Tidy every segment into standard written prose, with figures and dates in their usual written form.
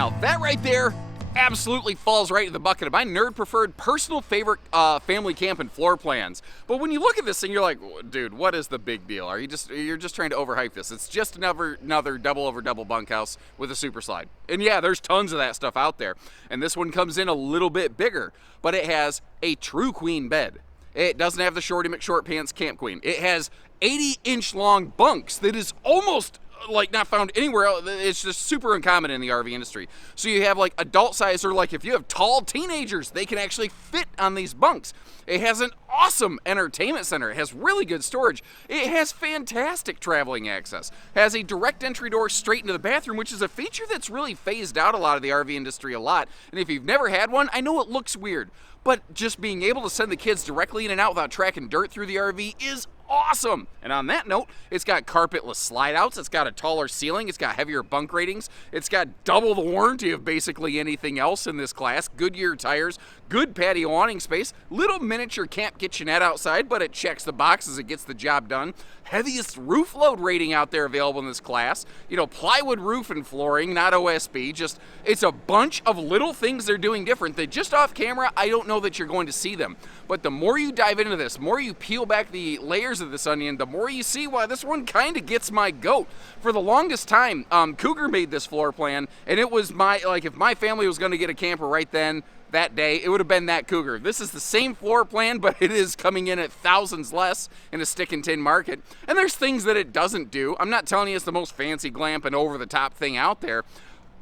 Now that right there absolutely falls right in the bucket of my nerd-preferred personal favorite family camp and floor plans. But when you look at this thing, you're like, dude, what is the big deal? You're just trying to overhype this? It's just another double over double bunkhouse with a super slide. And yeah, there's tons of that stuff out there. And this one comes in a little bit bigger, but it has a true queen bed. It doesn't have the Shorty McShort Pants Camp Queen. It has 80-inch long bunks that is almost like not found anywhere else. It's just super uncommon in the RV industry. So you have like adult size, or like if you have tall teenagers, they can actually fit on these bunks. It has an awesome entertainment center. It has really good storage. It has fantastic traveling access. It has a direct entry door straight into the bathroom, which is a feature that's really phased out a lot of the RV industry a lot. And if you've never had one, I know it looks weird, but just being able to send the kids directly in and out without tracking dirt through the RV is awesome. And on that note, it's got carpetless slide outs, it's got a taller ceiling, it's got heavier bunk ratings, it's got double the warranty of basically anything else in this class, Goodyear tires, good patio awning space, little miniature camp kitchenette outside, but it checks the boxes, it gets the job done. Heaviest roof load rating out there available in this class. You know, plywood roof and flooring, not OSB, just, it's a bunch of little things they're doing different that just off camera, I don't know that you're going to see them. But the more you dive into this, the more you peel back the layers of this onion, the more you see why this one kind of gets my goat. For the longest time, Cougar made this floor plan, and it was my, like, if my family was going to get a camper right then, that day, it would have been that Cougar. This is the same floor plan, but it is coming in at thousands less in a stick and tin market. And there's things that it doesn't do. I'm not telling you it's the most fancy glamp and over-the-top thing out there,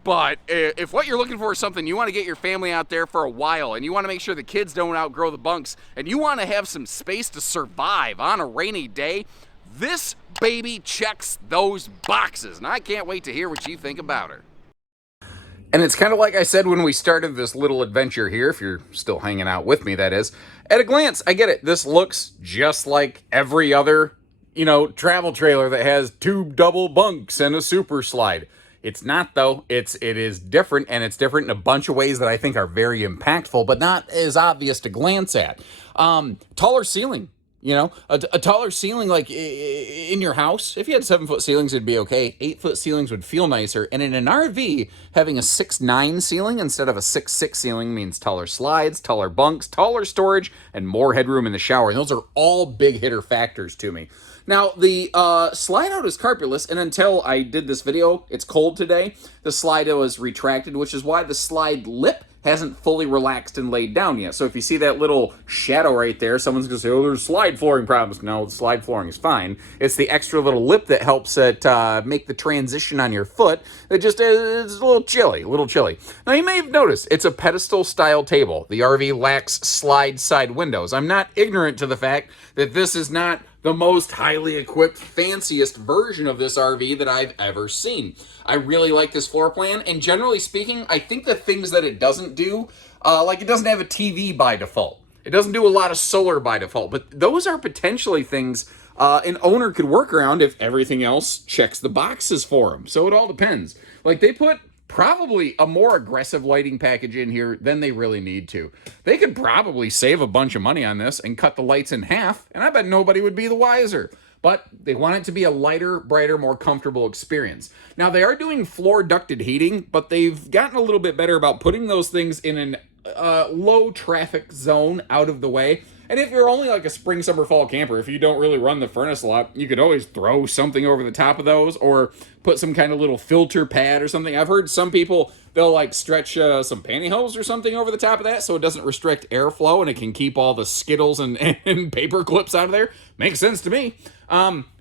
but if what you're looking for is something you want to get your family out there for a while, and you want to make sure the kids don't outgrow the bunks, and you want to have some space to survive on a rainy day, this baby checks those boxes. And I can't wait to hear what you think about her. And it's kind of like I said when we started this little adventure here, if you're still hanging out with me, that is. At a glance, I get it. This looks just like every other, travel trailer that has 2 double bunks and a super slide. It's not, though. It is different, and it's different in a bunch of ways that I think are very impactful, but not as obvious to glance at. Taller ceiling. A taller ceiling, like in your house. If you had 7-foot ceilings, it'd be okay. 8-foot ceilings would feel nicer. And in an RV, having a 6'9" ceiling instead of a 6'6" ceiling means taller slides, taller bunks, taller storage, and more headroom in the shower. And those are all big hitter factors to me. Now, the slide out is carpetless, and until I did this video, it's cold today, the slide out is retracted, which is why the slide lip hasn't fully relaxed and laid down yet. So if you see that little shadow right there, someone's going to say, oh, there's slide flooring problems. No, the slide flooring is fine. It's the extra little lip that helps it make the transition on your foot. It just is a little chilly, Now, you may have noticed, it's a pedestal-style table. The RV lacks slide side windows. I'm not ignorant to the fact that this is not the most highly equipped, fanciest version of this RV that I've ever seen. I really like this floor plan, and generally speaking, I think the things that it doesn't do, like it doesn't have a TV by default. It doesn't do a lot of solar by default, but those are potentially things an owner could work around if everything else checks the boxes for them. So it all depends. Like, they put probably a more aggressive lighting package in here than they really need to. They could probably save a bunch of money on this and cut the lights in half, and I bet nobody would be the wiser. But they want it to be a lighter, brighter, more comfortable experience. Now, they are doing floor ducted heating, but they've gotten a little bit better about putting those things in an low traffic zone out of the way. And if you're only like a spring, summer, fall camper, if you don't really run the furnace a lot, you could always throw something over the top of those or put some kind of little filter pad or something. I've heard some people, they'll like stretch some pantyhose or something over the top of that so it doesn't restrict airflow and it can keep all the Skittles and paper clips out of there. Makes sense to me.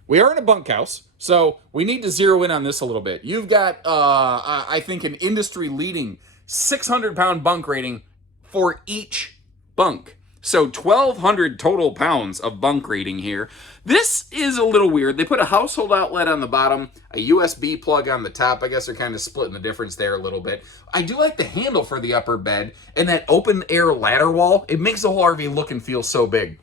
We are in a bunkhouse, so we need to zero in on this a little bit. You've got, I think, an industry-leading 600-pound bunk rating for each bunk. So 1,200 total pounds of bunk rating here. This is a little weird. They put a household outlet on the bottom, a USB plug on the top. I guess they're kind of splitting the difference there a little bit. I do like the handle for the upper bed, and that open air ladder wall. It makes the whole RV look and feel so big.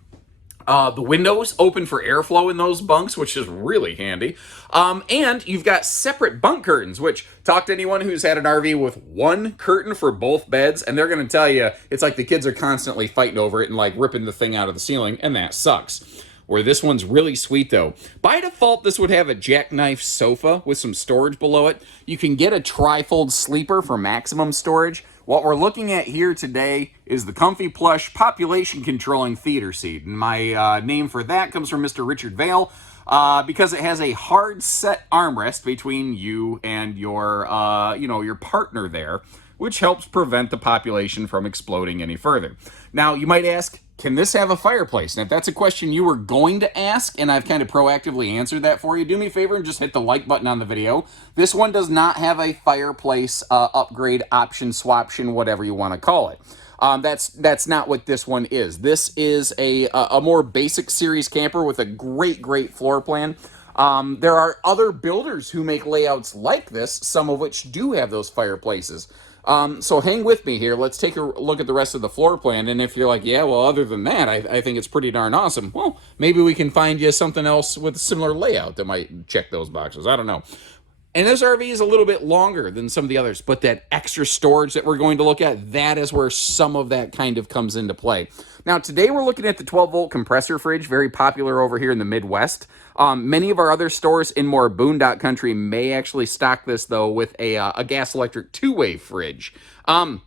The windows open for airflow in those bunks, which is really handy. And you've got separate bunk curtains, which, talk to anyone who's had an RV with one curtain for both beds, and they're going to tell you it's like the kids are constantly fighting over it and like ripping the thing out of the ceiling, and that sucks. where this one's really sweet though. By default, this would have a jackknife sofa with some storage below it. You can get a trifold sleeper for maximum storage. What we're looking at here today is the comfy plush population controlling theater seat. And my name for that comes from Mr. Richard Vale, because it has a hard set armrest between you and your, your partner there, which helps prevent the population from exploding any further. Now, you might ask, can this have a fireplace? And if that's a question you were going to ask, and I've kind of proactively answered that for you, do me a favor and just hit the like button on the video. This one does not have a fireplace upgrade option, swaption, whatever you want to call it. That's not what this one is. This is a more basic series camper with a great floor plan. There are other builders who make layouts like this, some of which do have those fireplaces. So hang with me here. Let's take a look at the rest of the floor plan. And if you're like, yeah, well, other than that, I think it's pretty darn awesome. Well, maybe we can find you something else with a similar layout that might check those boxes. I don't know. And this RV is a little bit longer than some of the others, but that extra storage that we're going to look at, that is where some of that kind of comes into play. Now, today we're looking at the 12-volt compressor fridge, very popular over here in the Midwest. Many of our other stores in more boondock country may actually stock this, though, with a gas-electric two-way fridge. And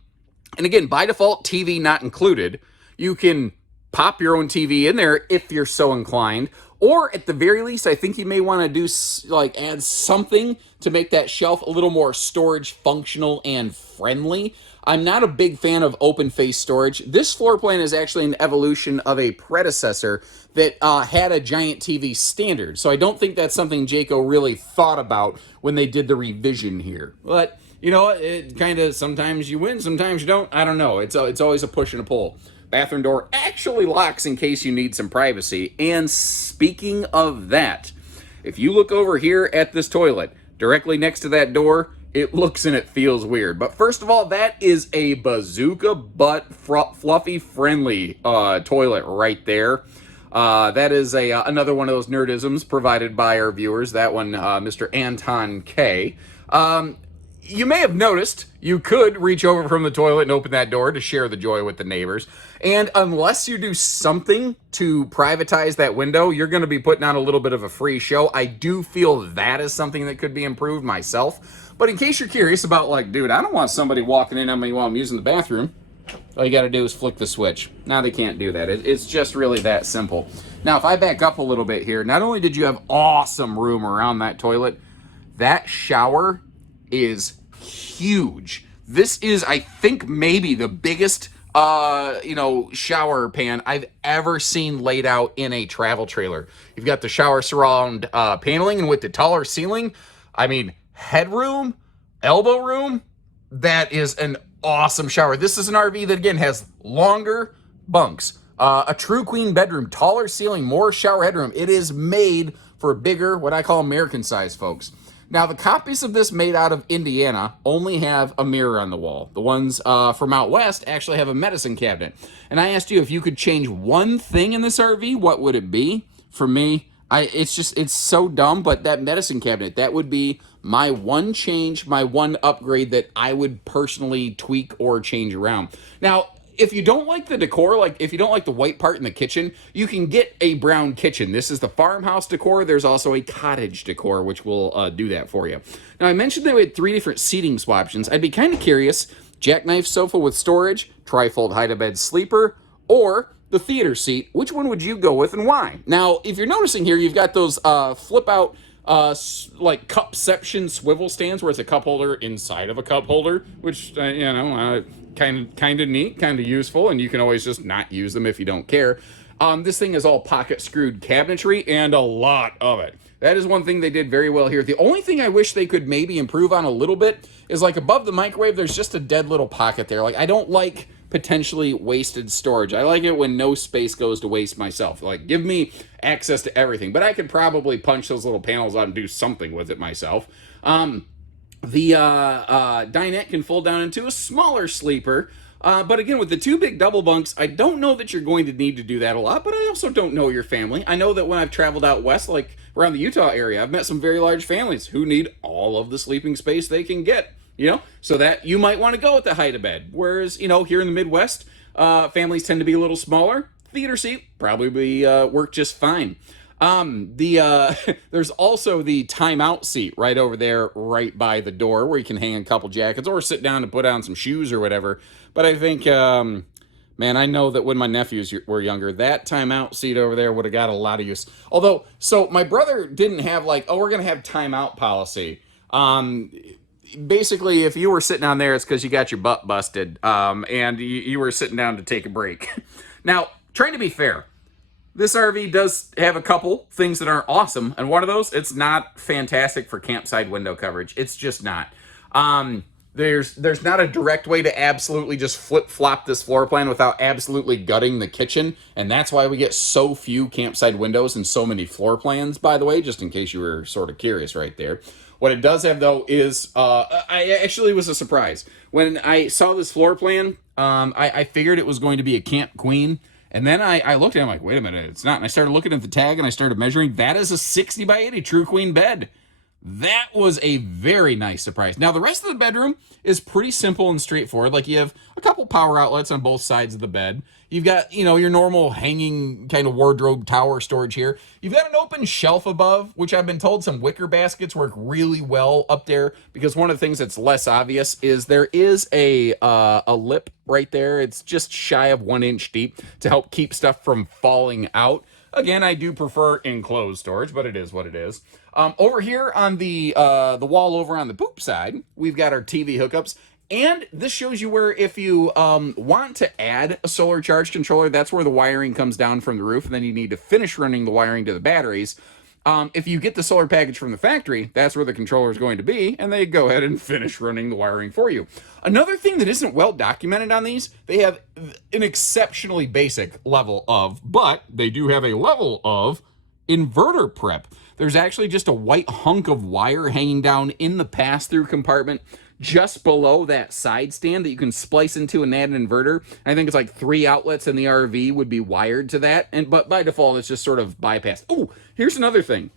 again, by default, TV not included. You can pop your own TV in there if you're so inclined. Or at the very least, I think you may want to do add something to make that shelf a little more storage functional and friendly. I'm not a big fan of open face storage. This floor plan is actually an evolution of a predecessor that had a giant TV standard. So I don't think that's something Jayco really thought about when they did the revision here. But you know, it kind of, sometimes you win, sometimes you don't. I don't know. It's always a push and a pull. Bathroom door actually locks in case you need some privacy. And speaking of that, if you look over here at this toilet, directly next to that door, it looks and it feels weird. But first of all, that is a bazooka butt fluffy friendly toilet right there. That is another one of those nerdisms provided by our viewers. That one, Mr. Anton K. You may have noticed you could reach over from the toilet and open that door to share the joy with the neighbors. And unless you do something to privatize that window, you're going to be putting on a little bit of a free show. I do feel that is something that could be improved myself. But in case you're curious about, like, dude, I don't want somebody walking in on me while I'm using the bathroom. All you got to do is flick the switch. Now they can't do that. It's just really that simple. Now, if I back up a little bit here, not only did you have awesome room around that toilet, that shower is huge. This is, I think, maybe the biggest shower pan I've ever seen laid out in a travel trailer. You've got the shower surround paneling, and with the taller ceiling, I mean, headroom, elbow room, that is an awesome shower. This is an RV that, again, has longer bunks, a true queen bedroom, taller ceiling, more shower headroom. It is made for bigger, what I call American size folks. Now, the copies of this made out of Indiana only have a mirror on the wall. The ones from out west actually have a medicine cabinet. And I asked you if you could change one thing in this RV, what would it be? For me, it's so dumb, but that medicine cabinet, that would be my one change, my one upgrade that I would personally tweak or change around. Now, if you don't like the decor, like if you don't like the white part in the kitchen, you can get a brown kitchen. This is the farmhouse decor. There's also a cottage decor, which will do that for you. Now, I mentioned that we had 3 different seating swaptions. I'd be kind of curious, jackknife sofa with storage, trifold hide-a-bed sleeper, or the theater seat. Which one would you go with and why? Now, if you're noticing here, you've got those flip-out like cupception swivel stands where it's a cup holder inside of a cup holder, which, kind of neat, kind of useful, and you can always just not use them if you don't care. This thing is all pocket screwed cabinetry, and a lot of it. That is one thing they did very well here. The only thing I wish they could maybe improve on a little bit is, like, above the microwave, there's just a dead little pocket there. Like, I don't like potentially wasted storage. I like it when no space goes to waste myself. Like, give me access to everything, but I could probably punch those little panels out and do something with it myself. The dinette can fold down into a smaller sleeper. But again, with the 2 big double bunks, I don't know that you're going to need to do that a lot, but I also don't know your family. I know that when I've traveled out west, like around the Utah area, I've met some very large families who need all of the sleeping space they can get, so that you might want to go with the height of bed. Whereas, here in the Midwest, families tend to be a little smaller. theater seat probably work just fine. There's also the timeout seat right over there, right by the door, where you can hang a couple jackets or sit down and put on some shoes or whatever. But I think, man, I know that when my nephews were younger, that timeout seat over there would have got a lot of use. Although, so my brother didn't have like, oh, we're gonna have timeout policy. Basically, if you were sitting on there, it's because you got your butt busted, and you were sitting down to take a break. Now, trying to be fair, this RV does have a couple things that aren't awesome, and one of those, it's not fantastic for campsite window coverage. It's just not. There's not a direct way to absolutely just flip-flop this floor plan without absolutely gutting the kitchen, and that's why we get so few campsite windows and so many floor plans, by the way, just in case you were sort of curious right there. What it does have, though, is, I actually was a surprise. When I saw this floor plan, I figured it was going to be a Camp Queen. And then I looked at it, I'm like, wait a minute, it's not. And I started looking at the tag and I started measuring. That is a 60 by 80 True Queen bed. That was a very nice surprise. Now, the rest of the bedroom is pretty simple and straightforward. Like, you have a couple power outlets on both sides of the bed. You've got, your normal hanging kind of wardrobe tower storage here. You've got an open shelf above, which I've been told some wicker baskets work really well up there, because one of the things that's less obvious is there is a lip right there. It's just shy of 1 inch deep to help keep stuff from falling out. Again, I do prefer enclosed storage, but it is what it is. Over here on the wall over on the poop side, we've got our TV hookups. And this shows you where, if you want to add a solar charge controller, that's where the wiring comes down from the roof, and then you need to finish running the wiring to the batteries. If you get the solar package from the factory, that's where the controller is going to be, and they go ahead and finish running the wiring for you. Another thing that isn't well documented on these, they have an exceptionally basic level of, but they do have a level of inverter prep. There's actually just a white hunk of wire hanging down in the pass-through compartment just below that side stand that you can splice into and add an inverter. I think it's like 3 outlets in the RV would be wired to that, but by default, it's just sort of bypassed. Oh, here's another thing.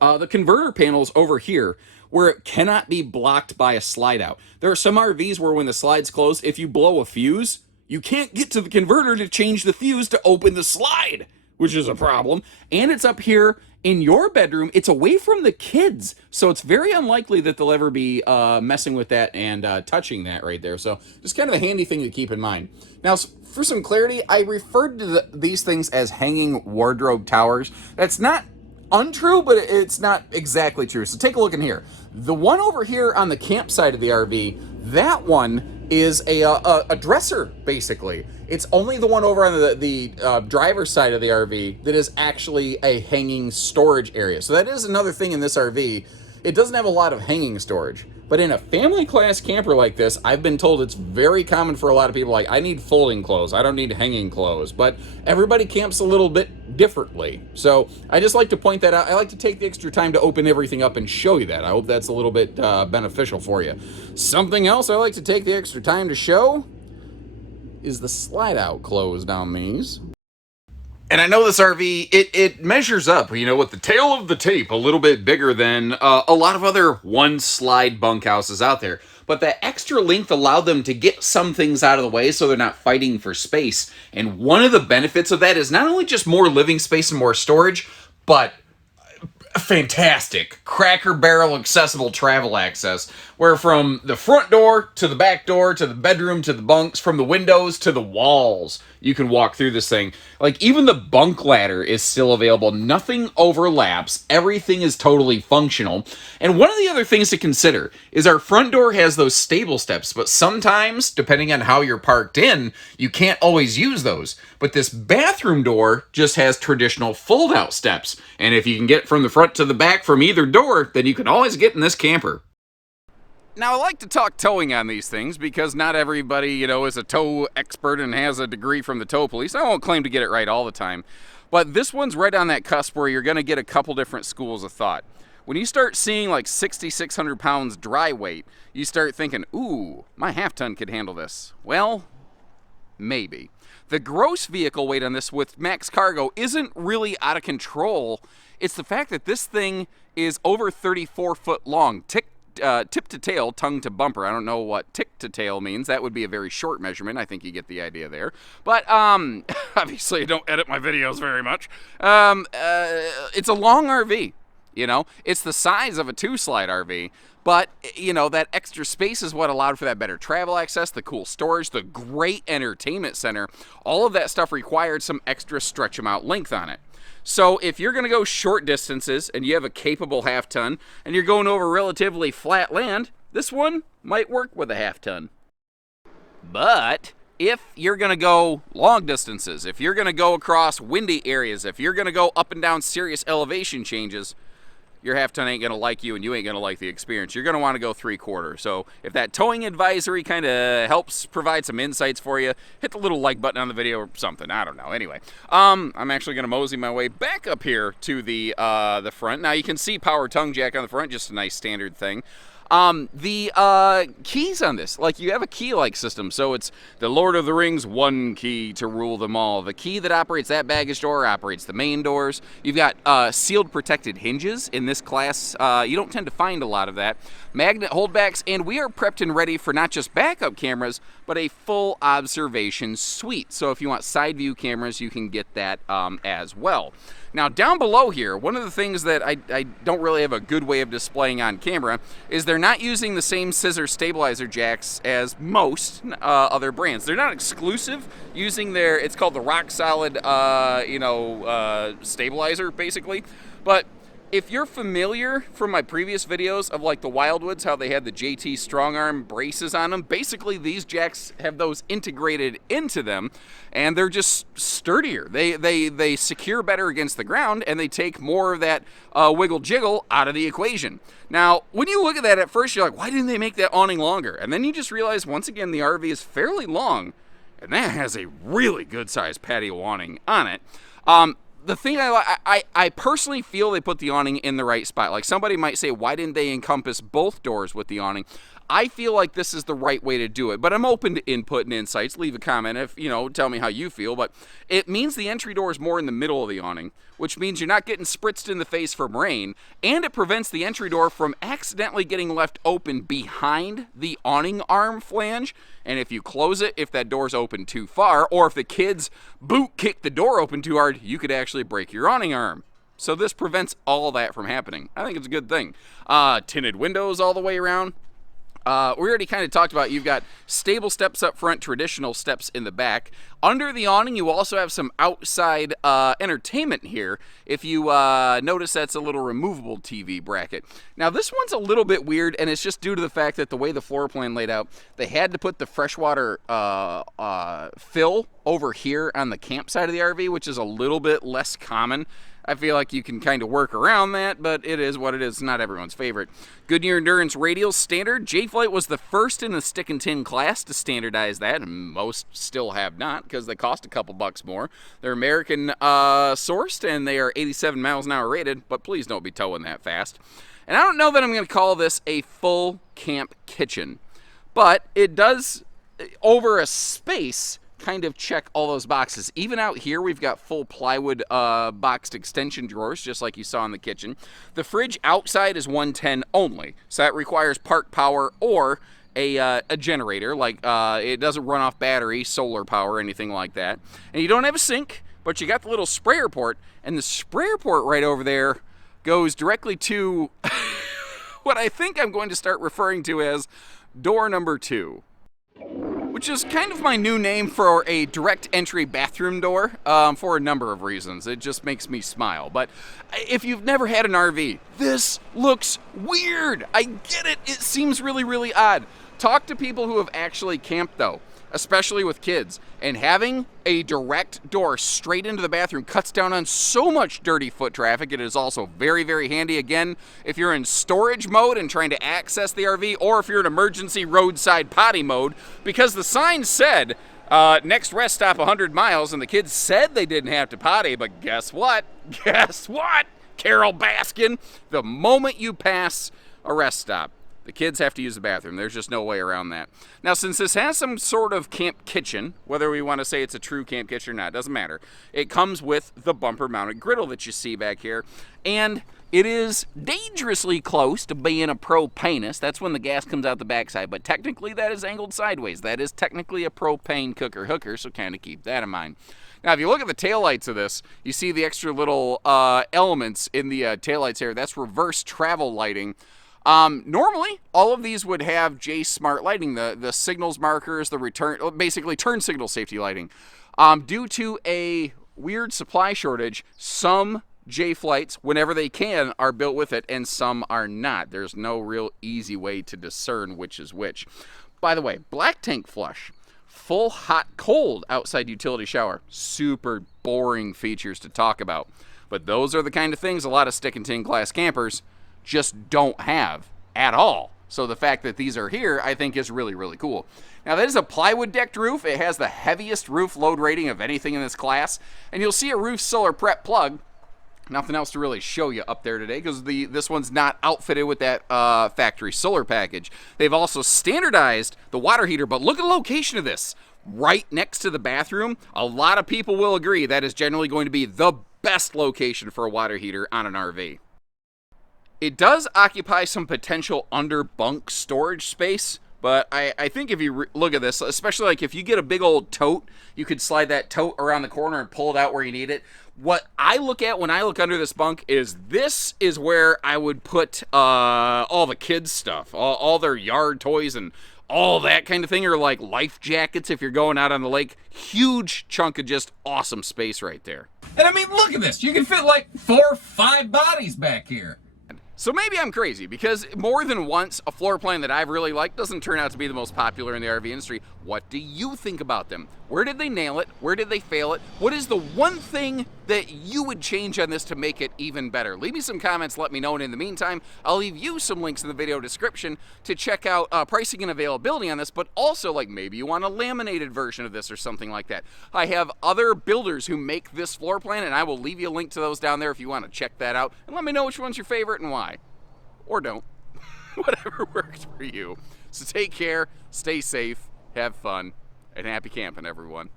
The converter panel's over here, where it cannot be blocked by a slide out. There are some RVs where when the slide's closed, if you blow a fuse, you can't get to the converter to change the fuse to open the slide, which is a problem. And it's up here in your bedroom. It's away from the kids, so it's very unlikely that they'll ever be messing with that and touching that right there. So just kind of a handy thing to keep in mind. Now, for some clarity, I referred to these things as hanging wardrobe towers. That's not untrue, but it's not exactly true. So take a look in here. The one over here on the campsite of the RV, that one is a dresser, basically. It's only the one over on the driver's side of the RV that is actually a hanging storage area. So that is another thing in this RV. It doesn't have a lot of hanging storage. But in a family class camper like this, I've been told it's very common for a lot of people, like, I need folding clothes, I don't need hanging clothes. But everybody camps a little bit differently. So I just like to point that out. I like to take the extra time to open everything up and show you that. I hope that's a little bit beneficial for you. Something else I like to take the extra time to show is the slide out closed on these. And I know this RV, it measures up, with the tail of the tape a little bit bigger than a lot of other one-slide bunkhouses out there. But that extra length allowed them to get some things out of the way so they're not fighting for space. And one of the benefits of that is not only just more living space and more storage, but fantastic Cracker Barrel accessible travel access, where from the front door to the back door to the bedroom to the bunks, from the windows to the walls, you can walk through this thing. Like, even the bunk ladder is still available. Nothing overlaps. Everything is totally functional. And one of the other things to consider is our front door has those stable steps, but sometimes, depending on how you're parked in, you can't always use those. But this bathroom door just has traditional fold-out steps. And if you can get from the front to the back from either door, then you can always get in this camper. Now, I like to talk towing on these things because not everybody, is a tow expert and has a degree from the tow police. I won't claim to get it right all the time. But this one's right on that cusp where you're going to get a couple different schools of thought. When you start seeing like 6,600 pounds dry weight, you start thinking, ooh, my half-ton could handle this. Well, maybe. The gross vehicle weight on this with max cargo isn't really out of control. It's the fact that this thing is over 34 foot long. tip to tail, tongue to bumper. I don't know what tick to tail means. That would be a very short measurement. I think you get the idea there. But obviously, I don't edit my videos very much. It's a long RV. You know, it's the size of a 2-slide RV, but, you know, that extra space is what allowed for that better travel access, the cool storage, the great entertainment center. All of that stuff required some extra stretch amount length on it. So if you're going to go short distances and you have a capable half-ton and you're going over relatively flat land, this one might work with a half-ton. But if you're going to go long distances, if you're going to go across windy areas, if you're going to go up and down serious elevation changes, your half-ton ain't going to like you and you ain't going to like the experience. You're going to want to go 3/4. So if that towing advisory kind of helps provide some insights for you, hit the little like button on the video or something. I don't know. Anyway, I'm actually going to mosey my way back up here to the front. Now you can see power tongue jack on the front, just a nice standard thing. The keys on this, like you have a key-like system, so it's the Lord of the Rings one key to rule them all. The key that operates that baggage door operates the main doors. You've got sealed protected hinges in this class. You don't tend to find a lot of that. Magnet holdbacks, and we are prepped and ready for not just backup cameras, but a full observation suite. So if you want side view cameras, you can get that as well. Now down below here, one of the things that I don't really have a good way of displaying on camera is they're not using the same scissor stabilizer jacks as most other brands. They're not exclusive using their, it's called the rock solid, stabilizer basically. But if you're familiar from my previous videos of like the Wildwoods, how they had the JT strong arm braces on them, basically these jacks have those integrated into them and they're just sturdier. They secure better against the ground and they take more of that wiggle jiggle out of the equation. Now, when you look at that at first, you're like, why didn't they make that awning longer? And then you just realize, once again, the RV is fairly long and that has a really good sized patio awning on it. The thing I personally feel they put the awning in the right spot. Like somebody might say, why didn't they encompass both doors with the awning? I feel like this is the right way to do it, but I'm open to input and insights. Leave a comment if, tell me how you feel, but it means the entry door is more in the middle of the awning, which means you're not getting spritzed in the face from rain, and it prevents the entry door from accidentally getting left open behind the awning arm flange. And if you close it, if that door's open too far, or if the kids boot kick the door open too hard, you could actually break your awning arm. So this prevents all that from happening. I think it's a good thing. Tinted windows all the way around. We already kind of talked about, you've got stable steps up front, traditional steps in the back. Under the awning, you also have some outside entertainment here. If you notice, that's a little removable TV bracket. Now, this one's a little bit weird, and it's just due to the fact that the way the floor plan laid out, they had to put the freshwater fill over here on the camp side of the RV, which is a little bit less common. I feel like you can kind of work around that, but it is what it is. Not everyone's favorite. Goodyear Endurance radials standard. J-Flight was the first in the stick and tin class to standardize that, and most still have not because they cost a couple bucks more. They're American sourced, and they are 87 miles an hour rated, but please don't be towing that fast. And I don't know that I'm going to call this a full camp kitchen, but it does, over a space, kind of check all those boxes. Even out here, we've got full plywood boxed extension drawers, just like you saw in the kitchen. The fridge outside is 110 only, so that requires park power or a generator. Like it doesn't run off battery, solar power, anything like that. And you don't have a sink, but you got the little sprayer port, and the sprayer port right over there goes directly to what I think I'm going to start referring to as door number 2. Which is kind of my new name for a direct entry bathroom door for a number of reasons. It just makes me smile. But if you've never had an RV, this looks weird. I get it. It seems really, really odd. Talk to people who have actually camped, though, especially with kids. And having a direct door straight into the bathroom cuts down on so much dirty foot traffic. It is also very, very handy, again, if you're in storage mode and trying to access the RV, or if you're in emergency roadside potty mode, because the sign said, next rest stop 100 miles, and the kids said they didn't have to potty, but guess what? Guess what, Carol Baskin? The moment you pass a rest stop, The kids have to use the bathroom. There's just no way around that. Now, since this has some sort of camp kitchen, whether we want to say it's a true camp kitchen or not, doesn't matter. It comes with the bumper-mounted griddle that you see back here, and it is dangerously close to being a propanist. That's when the gas comes out the backside, but technically that is angled sideways. That is technically a propane cooker hooker, so kind of keep that in mind. Now, if you look at the taillights of this, you see the extra little elements in the taillights here. That's reverse travel lighting. Normally, all of these would have J Smart lighting, the signals markers, the return, basically turn signal safety lighting. Due to a weird supply shortage, some J flights, whenever they can, are built with it, and some are not. There's no real easy way to discern which is which. By the way, black tank flush. Full hot cold outside utility shower. Super boring features to talk about. But those are the kind of things a lot of stick and tin glass campers just don't have at all. So the fact that these are here, I think, is really, really cool. Now, that is a plywood decked roof. It has the heaviest roof load rating of anything in this class. And you'll see a roof solar prep plug. Nothing else to really show you up there today because this one's not outfitted with that factory solar package. They've also standardized the water heater, but look at the location of this. Right next to the bathroom. A lot of people will agree that is generally going to be the best location for a water heater on an RV. It does occupy some potential under bunk storage space, but I think if you look at this, especially like if you get a big old tote, you could slide that tote around the corner and pull it out where you need it. What I look at when I look under this bunk is this is where I would put all the kids' stuff, all their yard toys and all that kind of thing, or like life jackets if you're going out on the lake. Huge chunk of just awesome space right there. And I mean, look at this. You can fit like 4 or 5 bodies back here. So maybe I'm crazy, because more than once, a floor plan that I've really liked doesn't turn out to be the most popular in the RV industry. What do you think about them? Where did they nail it? Where did they fail it? What is the one thing that you would change on this to make it even better? Leave me some comments, let me know, and in the meantime, I'll leave you some links in the video description to check out pricing and availability on this, but also, like, maybe you want a laminated version of this or something like that. I have other builders who make this floor plan, and I will leave you a link to those down there if you want to check that out, and let me know which one's your favorite and why. Or don't. Whatever works for you. So take care, stay safe, have fun, and happy camping, everyone.